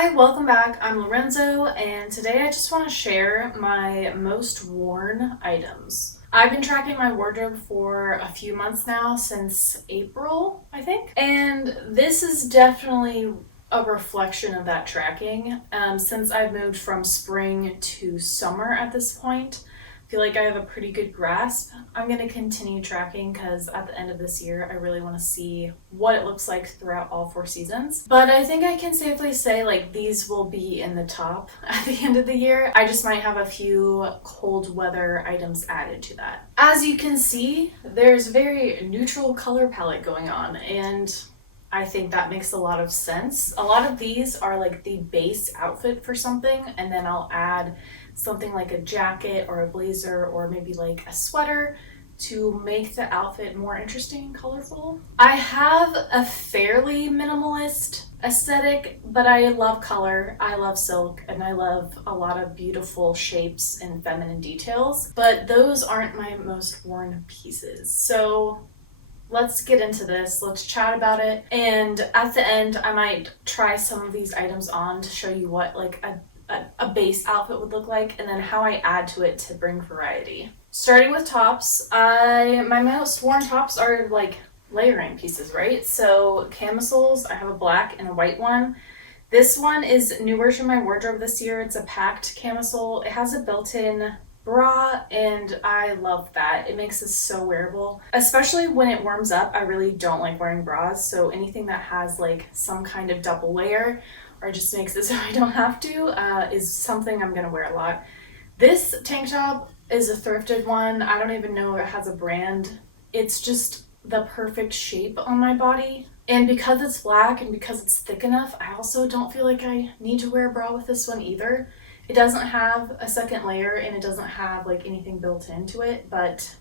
Hi, welcome back. I'm Lorenzo, and today I just want to share my most worn items. I've been tracking my wardrobe for a few months now, since April, I think, and this is definitely a reflection of that tracking. Since I've moved from spring to summer at this point, feel like I have a pretty good grasp. I'm going to continue tracking because at the end of this year, I really want to see what it looks like throughout all 4 seasons. But I think I can safely say like these will be in the top at the end of the year. I just might have a few cold weather items added to that. As you can see, there's a very neutral color palette going on, and I think that makes a lot of sense. A lot of these are like the base outfit for something, and then I'll add something like a jacket or a blazer or maybe like a sweater to make the outfit more interesting and colorful. I have a fairly minimalist aesthetic, but I love color, I love silk, and I love a lot of beautiful shapes and feminine details, but those aren't my most worn pieces. So let's get into this, let's chat about it, and at the end I might try some of these items on to show you what like a base outfit would look like, and then how I add to it to bring variety. Starting with tops, my most worn tops are like layering pieces, right? So camisoles, I have a black and a white one. This one is newer to my wardrobe this year. It's a packed camisole. It has a built-in bra, and I love that. It makes it so wearable, especially when it warms up. I really don't like wearing bras, so anything that has like some kind of double layer or just makes it so I don't have to is something I'm gonna wear a lot. This tank top is a thrifted one. I don't even know if it has a brand. It's just the perfect shape on my body. And because it's black and because it's thick enough, I also don't feel like I need to wear a bra with this one either. It doesn't have a second layer and it doesn't have like anything built into it, but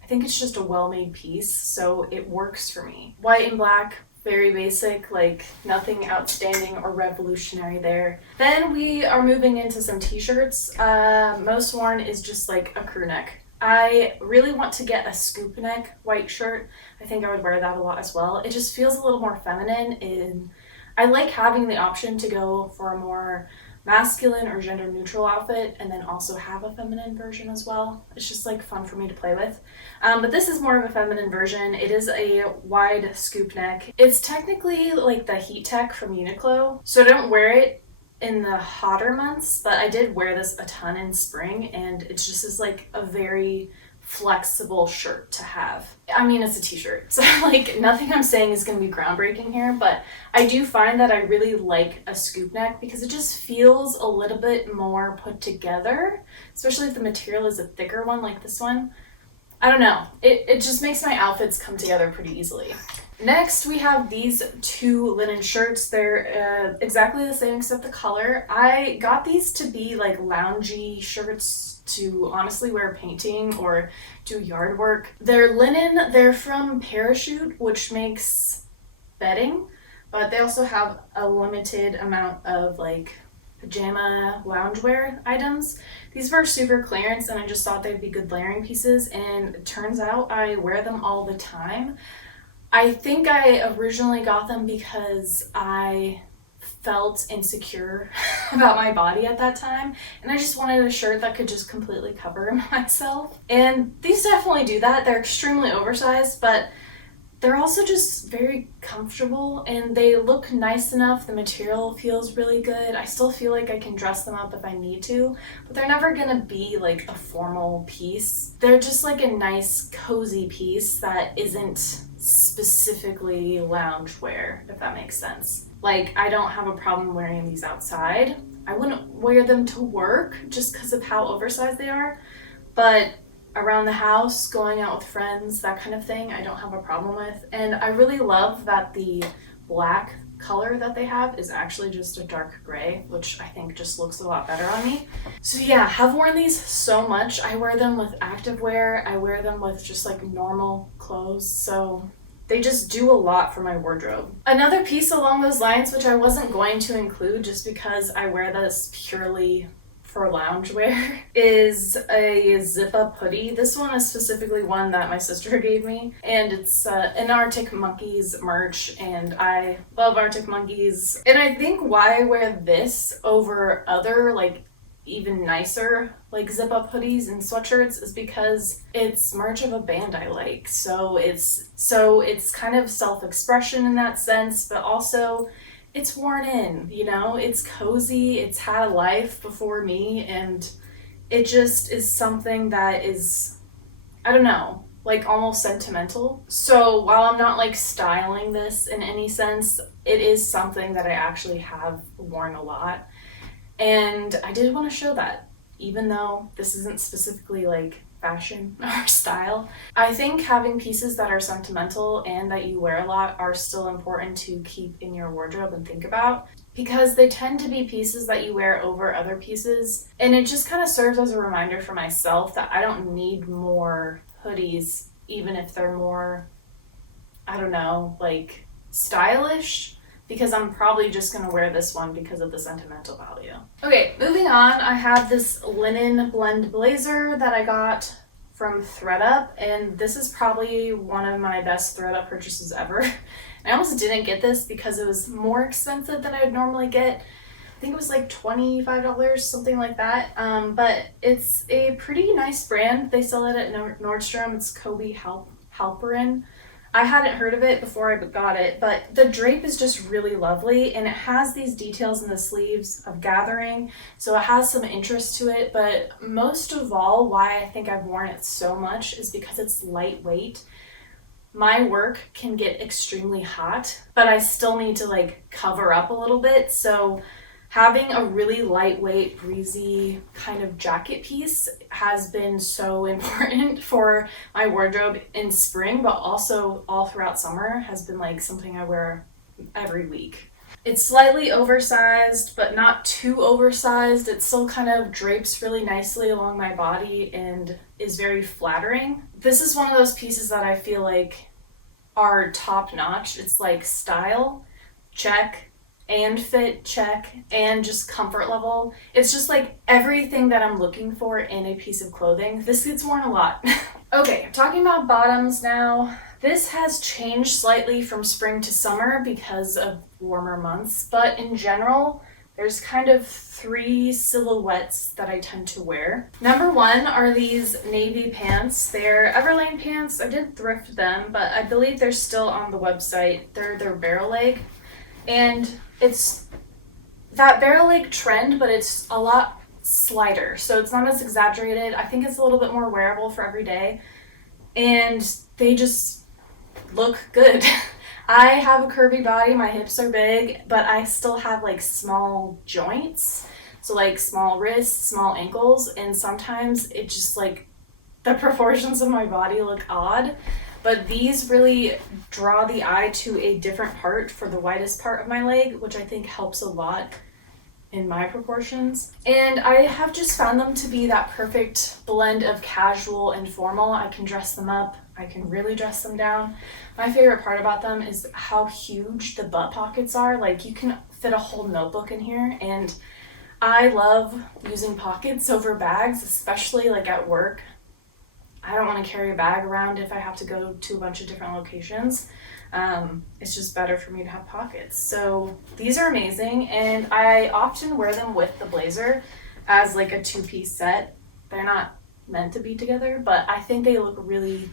I think it's just a well-made piece, so it works for me. White and black, very basic, like nothing outstanding or revolutionary there. Then we are moving into some t-shirts. Most worn is just like a crew neck. I really want to get a scoop neck white shirt. I think I would wear that a lot as well. It just feels a little more feminine, and I like having the option to go for a more masculine or gender neutral outfit and then also have a feminine version as well. It's just like fun for me to play with. But this is more of a feminine version. It is a wide scoop neck. It's technically like the Heat Tech from Uniqlo, so I don't wear it in the hotter months, but I did wear this a ton in spring, and it just is like a very flexible shirt to have. I mean, it's a t-shirt, so like nothing I'm saying is going to be groundbreaking here, but I do find that I really like a scoop neck because it just feels a little bit more put together, especially if the material is a thicker one like this one. I don't know, it just makes my outfits come together pretty easily. Next, we have these two linen shirts. They're exactly the same except the color. I got these to be like loungy shirts to honestly wear painting or do yard work. They're linen. They're from Parachute, which makes bedding, but they also have a limited amount of like pajama loungewear items. These were super clearance, and I just thought they'd be good layering pieces, and it turns out I wear them all the time. I think I originally got them because I felt insecure about my body at that time, and I just wanted a shirt that could just completely cover myself. And these definitely do that. They're extremely oversized, but they're also just very comfortable, and they look nice enough. The material feels really good. I still feel like I can dress them up if I need to, but they're never gonna be like a formal piece. They're just like a nice, cozy piece that isn't specifically loungewear, if that makes sense. Like, I don't have a problem wearing these outside. I wouldn't wear them to work just because of how oversized they are, but around the house, going out with friends, that kind of thing, I don't have a problem with. And I really love that the black color that they have is actually just a dark gray, which I think just looks a lot better on me. So yeah, have worn these so much. I wear them with activewear. I wear them with just like normal clothes. So they just do a lot for my wardrobe. Another piece along those lines, which I wasn't going to include just because I wear this purely for loungewear is a zip-up hoodie. This one is specifically one that my sister gave me, and it's an Arctic Monkeys merch, and I love Arctic Monkeys. And I think why I wear this over other like even nicer like zip-up hoodies and sweatshirts is because it's merch of a band I like. So it's kind of self-expression in that sense, but also it's worn in, you know, it's cozy, it's had a life before me, and it just is something that is, I don't know, like almost sentimental. So while I'm not like styling this in any sense, it is something that I actually have worn a lot. And I did want to show that, even though this isn't specifically like fashion or style. I think having pieces that are sentimental and that you wear a lot are still important to keep in your wardrobe and think about, because they tend to be pieces that you wear over other pieces. And it just kind of serves as a reminder for myself that I don't need more hoodies, even if they're more, I don't know, like stylish, because I'm probably just going to wear this one because of the sentimental value. Okay, moving on, I have this linen blend blazer that I got from thredUP, and this is probably one of my best thredUP purchases ever. I almost didn't get this because it was more expensive than I would normally get. I think it was like $25, something like that. But it's a pretty nice brand. They sell it at Nordstrom. It's Kobe Halperin. I hadn't heard of it before I got it, but the drape is just really lovely, and it has these details in the sleeves of gathering, so it has some interest to it. But most of all, why I think I've worn it so much is because it's lightweight. My work can get extremely hot, but I still need to like cover up a little bit, so having a really lightweight, breezy kind of jacket piece has been so important for my wardrobe in spring, but also all throughout summer has been like something I wear every week. It's slightly oversized, but not too oversized. It still kind of drapes really nicely along my body and is very flattering. This is one of those pieces that I feel like are top notch. It's like style, check, and fit, check, and just comfort level. It's just like everything that I'm looking for in a piece of clothing. This gets worn a lot. Okay, talking about bottoms now. This has changed slightly from spring to summer because of warmer months, but in general, there's kind of three silhouettes that I tend to wear. Number one are these navy pants. They're Everlane pants. I did thrift them, but I believe they're still on the website. They're barrel leg. And it's that barrel leg trend, but it's a lot slighter, so it's not as exaggerated. I think it's a little bit more wearable for every day, and they just look good. I have a curvy body, my hips are big, but I still have like small joints, so like small wrists, small ankles, and sometimes it just like the proportions of my body look odd. But these really draw the eye to a different part for the widest part of my leg, which I think helps a lot in my proportions. And I have just found them to be that perfect blend of casual and formal. I can dress them up, I can really dress them down. My favorite part about them is how huge the butt pockets are. Like, you can fit a whole notebook in here, and I love using pockets over bags, especially like at work. I don't want to carry a bag around if I have to go to a bunch of different locations. It's just better for me to have pockets. So these are amazing, and I often wear them with the blazer as like a two-piece set. They're not meant to be together, but I think they look really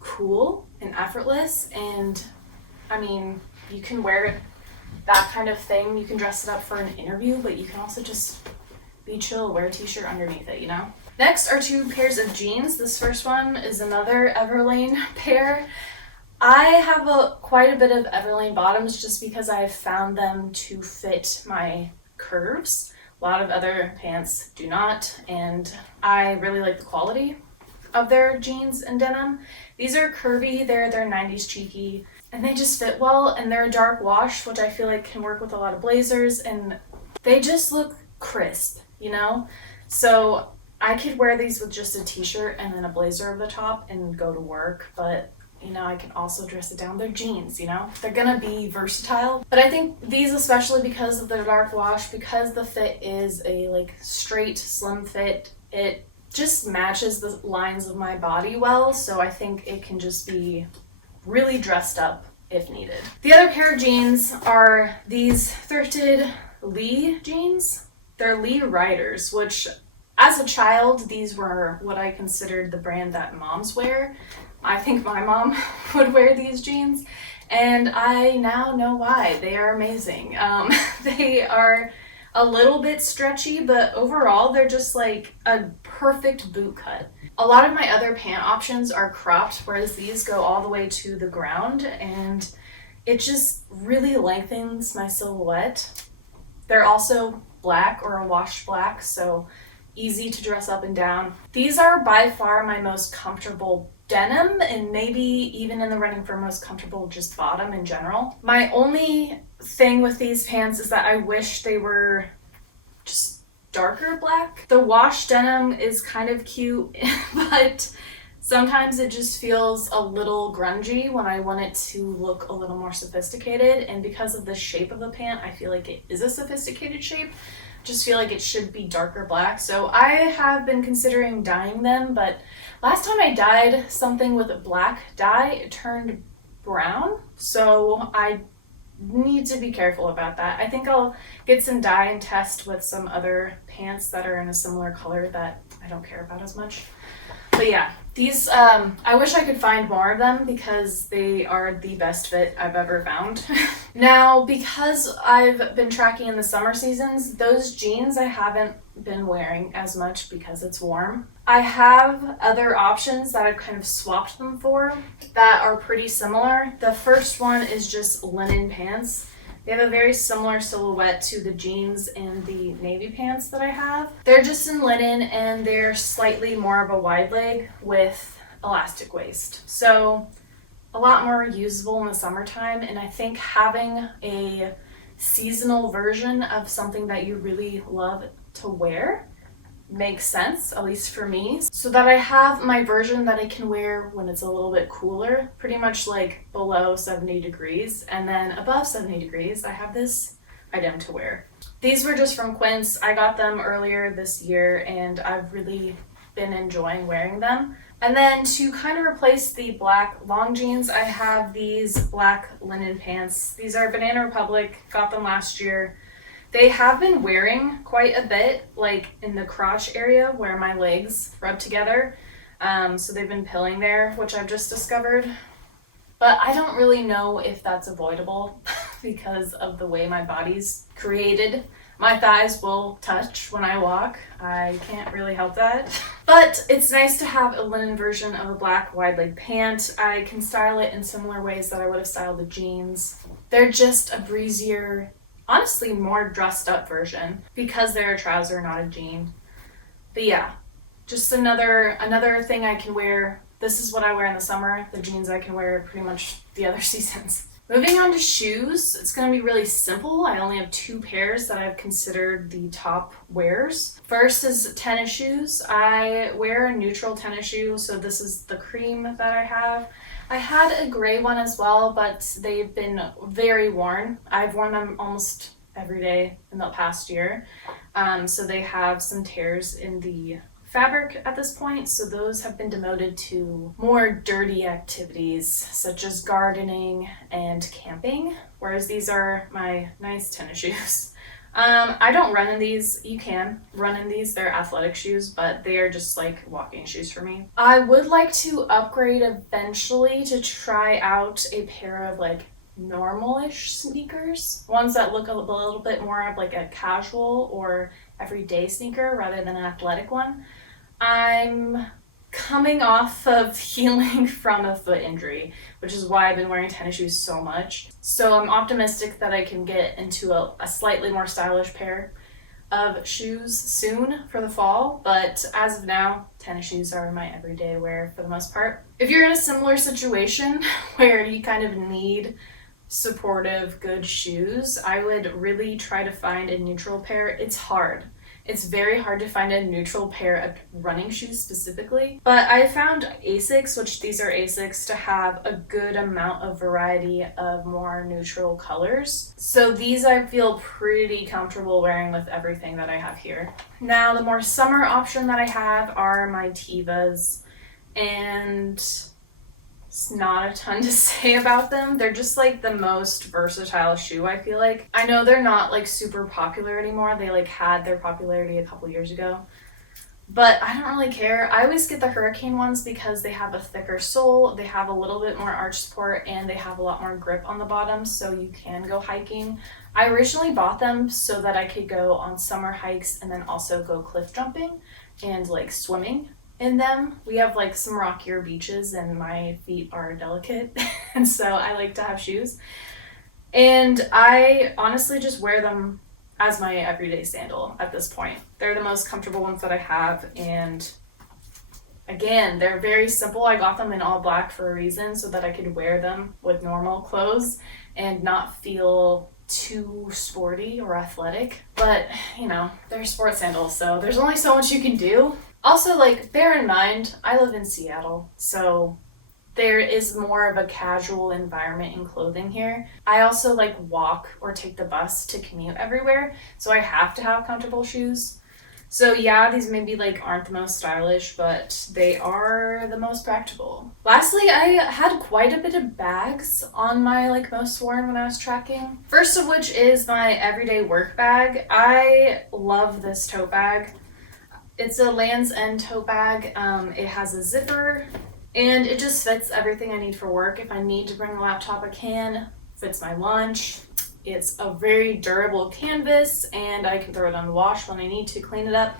cool and effortless. And I mean, you can wear that kind of thing. You can dress it up for an interview, but you can also just be chill, wear a t-shirt underneath it, you know? Next are two pairs of jeans. This first one is another Everlane pair. I have quite a bit of Everlane bottoms just because I've found them to fit my curves. A lot of other pants do not, and I really like the quality of their jeans and denim. These are curvy, they're 90s cheeky, and they just fit well, and they're a dark wash, which I feel like can work with a lot of blazers, and they just look crisp, you know? So I could wear these with just a t-shirt and then a blazer over the top and go to work, but I can also dress it down. They're jeans, they're gonna be versatile. But I think these, especially because of their dark wash, because the fit is a like straight slim fit, it just matches the lines of my body well. So I think it can just be really dressed up if needed. The other pair of jeans are these thrifted Lee jeans. They're Lee Riders, which as a child, these were what I considered the brand that moms wear. I think my mom would wear these jeans, and I now know why. They are amazing. They are a little bit stretchy, but overall they're just like a perfect boot cut. A lot of my other pant options are cropped, whereas these go all the way to the ground, and it just really lengthens my silhouette. They're also black or a washed black, so easy to dress up and down. These are by far my most comfortable denim, and maybe even in the running for most comfortable just bottom in general. My only thing with these pants is that I wish they were just darker black. The wash denim is kind of cute, but sometimes it just feels a little grungy when I want it to look a little more sophisticated, and because of the shape of the pant, I feel like it is a sophisticated shape. Just feel like it should be darker black. So I have been considering dyeing them, but last time I dyed something with a black dye, it turned brown. So I need to be careful about that. I think I'll get some dye and test with some other pants that are in a similar color that I don't care about as much. But yeah, these, I wish I could find more of them because they are the best fit I've ever found. Now, because I've been tracking in the summer seasons, those jeans I haven't been wearing as much because it's warm. I have other options that I've kind of swapped them for that are pretty similar. The first one is just linen pants. They have a very similar silhouette to the jeans and the navy pants that I have. They're just in linen, and they're slightly more of a wide leg with elastic waist. So a lot more usable in the summertime, and I think having a seasonal version of something that you really love to wear makes sense, at least for me, so that I have my version that I can wear when it's a little bit cooler, pretty much like below 70 degrees, and then above 70 degrees, I have this item to wear. These were just from Quince. I got them earlier this year, and I've really been enjoying wearing them. And then to kind of replace the black long jeans, I have these black linen pants. These are Banana Republic, got them last year. They have been wearing quite a bit, like in the crotch area where my legs rub together. So they've been pilling there, which I've just discovered. But I don't really know if that's avoidable because of the way my body's created. My thighs will touch when I walk. I can't really help that. But it's nice to have a linen version of a black wide leg pant. I can style it in similar ways that I would have styled the jeans. They're just a breezier, honestly more dressed up version because they're a trouser, not a jean. But yeah, just another thing I can wear. This is what I wear in the summer. The jeans I can wear pretty much the other seasons. Moving on to shoes, it's going to be really simple. I only have 2 pairs that I've considered the top wears. First is tennis shoes. I wear a neutral tennis shoe, so this is the cream that I have. I had a gray one as well, but they've been very worn. I've worn them almost every day in the past year. So they have some tears in the fabric at this point, so those have been demoted to more dirty activities such as gardening and camping, whereas these are my nice tennis shoes. I don't run in these. You can run in these. They're athletic shoes, but they are just like walking shoes for me. I would like to upgrade eventually to try out a pair of like normal-ish sneakers, ones that look a little bit more of like a casual or everyday sneaker rather than an athletic one. I'm coming off of healing from a foot injury, which is why I've been wearing tennis shoes so much. So I'm optimistic that I can get into a slightly more stylish pair of shoes soon for the fall, but as of now, tennis shoes are my everyday wear for the most part. If you're in a similar situation where you kind of need supportive, good shoes, I would really try to find a neutral pair. It's hard. It's very hard to find a neutral pair of running shoes specifically. But I found Asics, which these are Asics, to have a good amount of variety of more neutral colors. So these I feel pretty comfortable wearing with everything that I have here. Now the more summer option that I have are my Tevas, and it's not a ton to say about them. They're just like the most versatile shoe, I feel like. I know they're not like super popular anymore. They like had their popularity a couple years ago. But I don't really care. I always get the Hurricane ones because they have a thicker sole, they have a little bit more arch support, and they have a lot more grip on the bottom, so you can go hiking. I originally bought them so that I could go on summer hikes and then also go cliff jumping and like swimming in them. We have like some rockier beaches and my feet are delicate and so I like to have shoes. And I honestly just wear them as my everyday sandal at this point. They're the most comfortable ones that I have, and again, they're very simple. I got them in all black for a reason so that I could wear them with normal clothes and not feel too sporty or athletic. But, you know, they're sports sandals, so there's only so much you can do. Also, like, bear in mind, I live in Seattle, so there is more of a casual environment in clothing here. I also like walk or take the bus to commute everywhere, so I have to have comfortable shoes. So yeah, these maybe like aren't the most stylish, but they are the most practical. Lastly, I had quite a bit of bags on my like most worn when I was tracking. First of which is my everyday work bag. I love this tote bag. It's a Lands' End tote bag. It has a zipper and it just fits everything I need for work. If I need to bring a laptop, I can. Fits my lunch. It's a very durable canvas and I can throw it on the wash when I need to clean it up.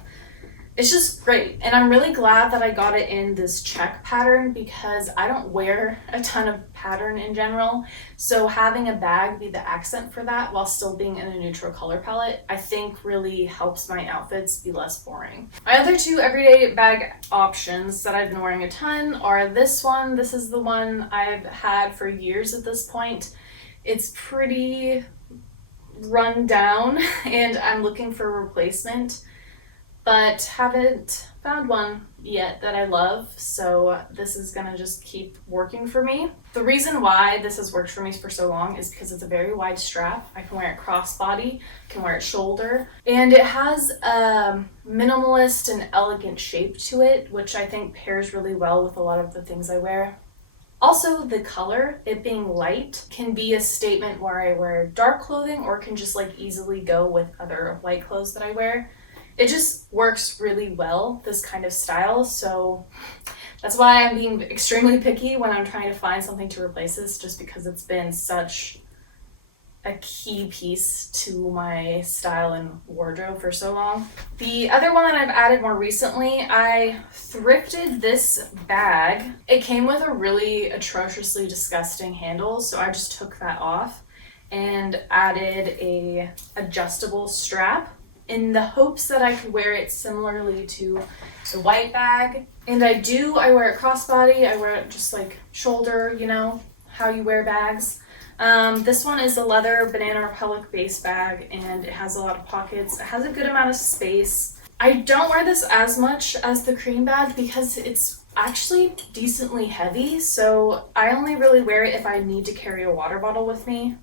It's just great. And I'm really glad that I got it in this check pattern because I don't wear a ton of pattern in general. So having a bag be the accent for that while still being in a neutral color palette, I think really helps my outfits be less boring. My other two everyday bag options that I've been wearing a ton are this one. This is the one I've had for years at this point. It's pretty run down and I'm looking for a replacement, but haven't found one yet that I love, so this is gonna just keep working for me. The reason why this has worked for me for so long is because it's a very wide strap. I can wear it crossbody, can wear it shoulder, and it has a minimalist and elegant shape to it, which I think pairs really well with a lot of the things I wear. Also, the color, it being light, can be a statement where I wear dark clothing or can just like easily go with other light clothes that I wear. It just works really well, this kind of style, so that's why I'm being extremely picky when I'm trying to find something to replace this, just because it's been such a key piece to my style and wardrobe for so long. The other one that I've added more recently, I thrifted this bag. It came with a really atrociously disgusting handle, so I just took that off and added a adjustable strap in the hopes that I could wear it similarly to the white bag. And I wear it crossbody, I wear it just like shoulder, you know, how you wear bags. This one is a leather Banana Republic base bag and it has a lot of pockets. It has a good amount of space. I don't wear this as much as the cream bag because it's actually decently heavy, so I only really wear it if I need to carry a water bottle with me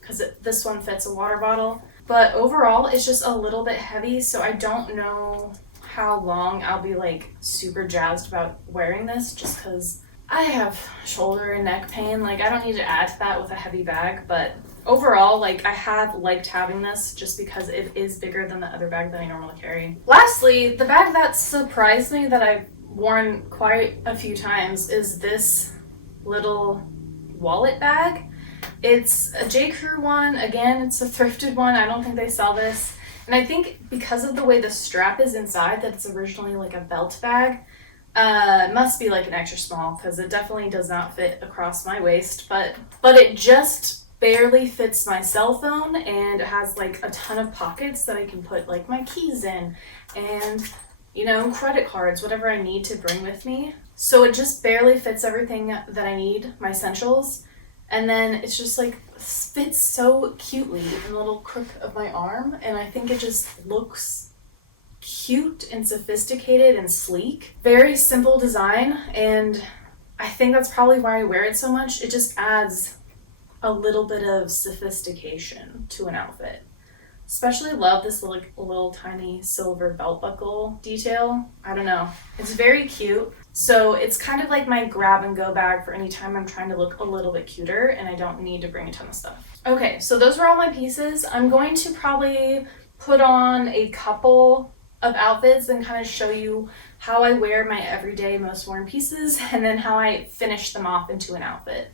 because this one fits a water bottle. But overall, it's just a little bit heavy, so I don't know how long I'll be like super jazzed about wearing this just because I have shoulder and neck pain. Like, I don't need to add to that with a heavy bag, but overall, like, I have liked having this just because it is bigger than the other bag that I normally carry. Lastly, the bag that surprised me that I've worn quite a few times is this little wallet bag. It's a J. Crew one. Again, it's a thrifted one. I don't think they sell this. And I think because of the way the strap is inside, that it's originally like a belt bag, it must be like an extra small because it definitely does not fit across my waist, but it just barely fits my cell phone and it has like a ton of pockets that I can put like my keys in and, you know, credit cards, whatever I need to bring with me. So it just barely fits everything that I need, my essentials. And then it's just like fits so cutely in the little crook of my arm, and I think it just looks cute and sophisticated and sleek. Very simple design, and I think that's probably why I wear it so much. It just adds a little bit of sophistication to an outfit. Especially love this little tiny silver belt buckle detail. I don't know. It's very cute. So it's kind of like my grab and go bag for any time I'm trying to look a little bit cuter and I don't need to bring a ton of stuff. Okay, so those were all my pieces. I'm going to probably put on a couple of outfits and kind of show you how I wear my everyday most worn pieces and then how I finish them off into an outfit.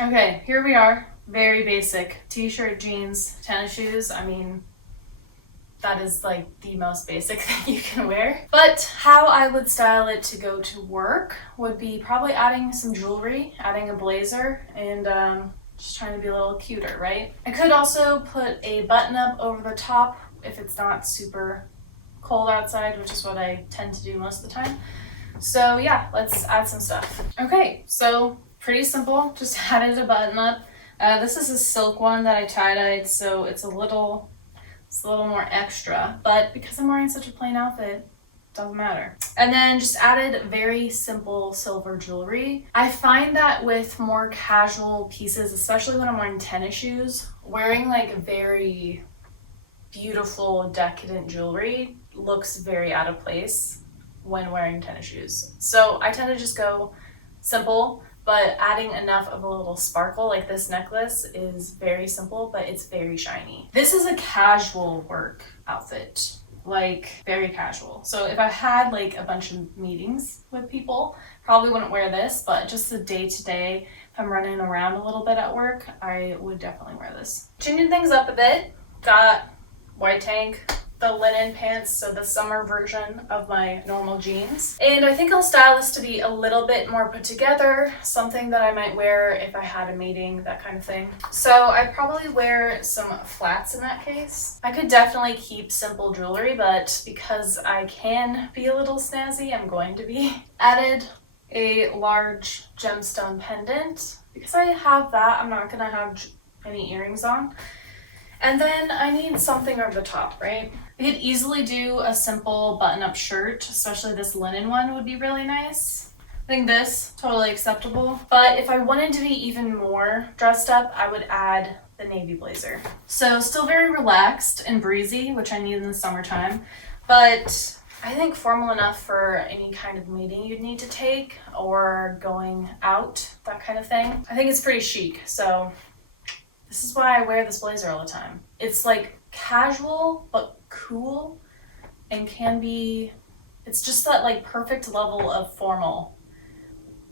Okay, here we are. Very basic. T-shirt, jeans, tennis shoes. I mean, that is like the most basic thing you can wear. But how I would style it to go to work would be probably adding some jewelry, adding a blazer, and just trying to be a little cuter, right? I could also put a button up over the top if it's not super cold outside, which is what I tend to do most of the time. So yeah, let's add some stuff. Okay, so pretty simple, just added a button up. This is a silk one that I tie-dyed, so it's a little more extra, but because I'm wearing such a plain outfit, doesn't matter. And then just added very simple silver jewelry. I find that with more casual pieces, especially when I'm wearing tennis shoes, wearing like very beautiful, decadent jewelry looks very out of place when wearing tennis shoes. So I tend to just go simple, but adding enough of a little sparkle, like this necklace is very simple, but it's very shiny. This is a casual work outfit, like very casual. So if I had like a bunch of meetings with people, probably wouldn't wear this, but just the day-to-day, if I'm running around a little bit at work, I would definitely wear this. Changing things up a bit, got white tank, the linen pants, so the summer version of my normal jeans. And I think I'll style this to be a little bit more put together, something that I might wear if I had a meeting, that kind of thing. So I'd probably wear some flats in that case. I could definitely keep simple jewelry, but because I can be a little snazzy, I'm going to be. Added a large gemstone pendant. Because I have that, I'm not gonna have any earrings on. And then I need something over the top, right? I could easily do a simple button-up shirt, especially this linen one would be really nice. I think this, totally acceptable. But if I wanted to be even more dressed up, I would add the navy blazer. So still very relaxed and breezy, which I need in the summertime. But I think formal enough for any kind of meeting you'd need to take or going out, that kind of thing. I think it's pretty chic, so this is why I wear this blazer all the time. It's like casual, but cool, and can be, it's just that like perfect level of formal.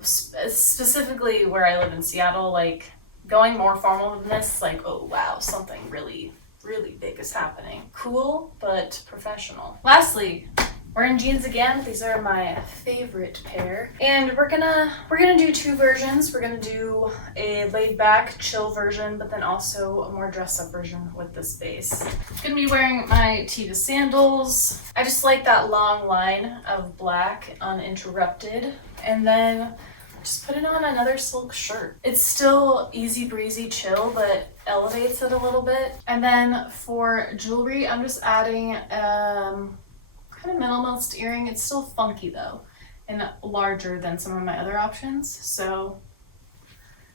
Specifically where I live in Seattle, like going more formal than this, like, oh wow, something really, really big is happening. Cool, but professional. Lastly, wearing jeans again. These are my favorite pair. And we're gonna do two versions. We're gonna do a laid back, chill version, but then also a more dressed up version with this base. Gonna be wearing my Teva sandals. I just like that long line of black uninterrupted. And then just putting on another silk shirt. It's still easy breezy chill, but elevates it a little bit. And then for jewelry, I'm just adding kind of minimalist earring. It's still funky though, and larger than some of my other options. So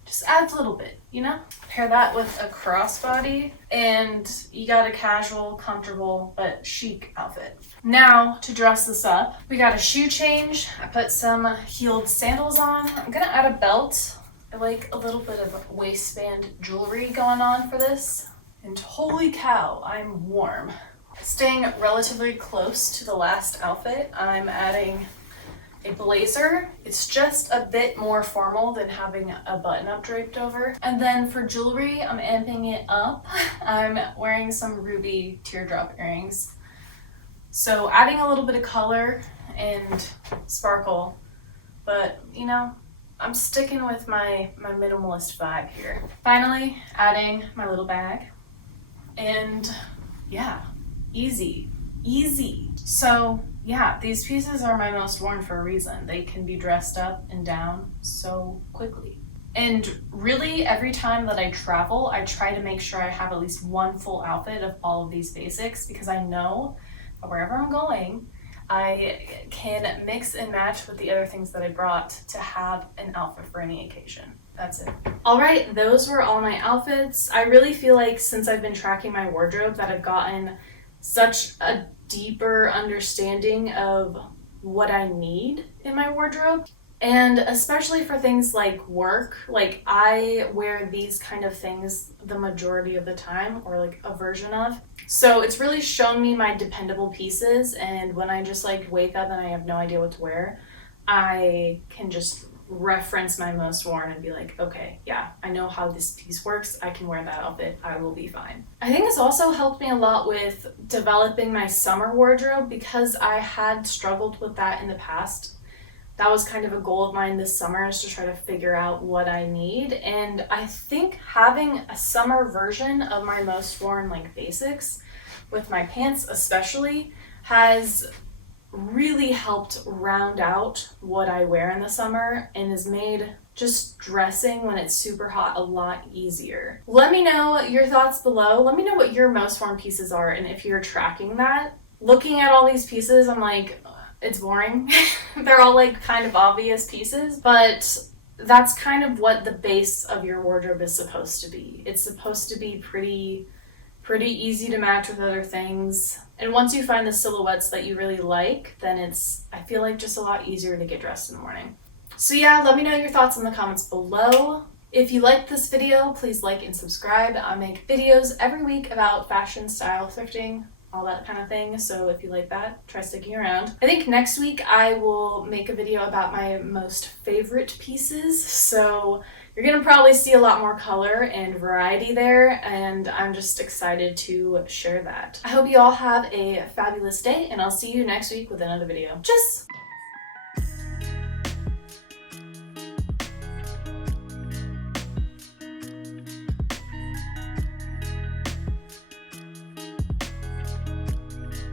just adds a little bit, you know? Pair that with a crossbody and you got a casual, comfortable, but chic outfit. Now to dress this up, we got a shoe change. I put some heeled sandals on. I'm gonna add a belt. I like a little bit of waistband jewelry going on for this. And holy cow, I'm warm. Staying relatively close to the last outfit, I'm adding a blazer. It's just a bit more formal than having a button-up draped over. And then for jewelry, I'm amping it up. I'm wearing some ruby teardrop earrings. So adding a little bit of color and sparkle, but you know, I'm sticking with my minimalist vibe here. Finally, adding my little bag. And yeah, easy. So yeah, these pieces are my most worn for a reason. They can be dressed up and down so quickly. And really every time that I travel, I try to make sure I have at least one full outfit of all of these basics because I know wherever I'm going, I can mix and match with the other things that I brought to have an outfit for any occasion. That's it. All right, those were all my outfits. I really feel like since I've been tracking my wardrobe that I've gotten such a deeper understanding of what I need in my wardrobe. And especially for things like work, like I wear these kind of things the majority of the time, or like a version of. So it's really shown me my dependable pieces, and when I just like wake up and I have no idea what to wear, I can just reference my most worn and be like, okay, yeah, I know how this piece works. I can wear that outfit. I will be fine. I think it's also helped me a lot with developing my summer wardrobe because I had struggled with that in the past. That was kind of a goal of mine this summer, is to try to figure out what I need. And I think having a summer version of my most worn like basics, with my pants especially, has really helped round out what I wear in the summer and has made just dressing when it's super hot a lot easier. Let me know your thoughts below. Let me know what your most worn pieces are and if you're tracking that. Looking at all these pieces, I'm like, it's boring. They're all like kind of obvious pieces, but that's kind of what the base of your wardrobe is supposed to be. It's supposed to be pretty easy to match with other things. And once you find the silhouettes that you really like, then it's, I feel like, just a lot easier to get dressed in the morning. So yeah, let me know your thoughts in the comments below. If you liked this video, please like and subscribe. I make videos every week about fashion, style, thrifting, all that kind of thing. So if you like that, try sticking around. I think next week I will make a video about my most favorite pieces. So you're gonna probably see a lot more color and variety there, and I'm just excited to share that. I hope you all have a fabulous day, and I'll see you next week with another video. Tschüss!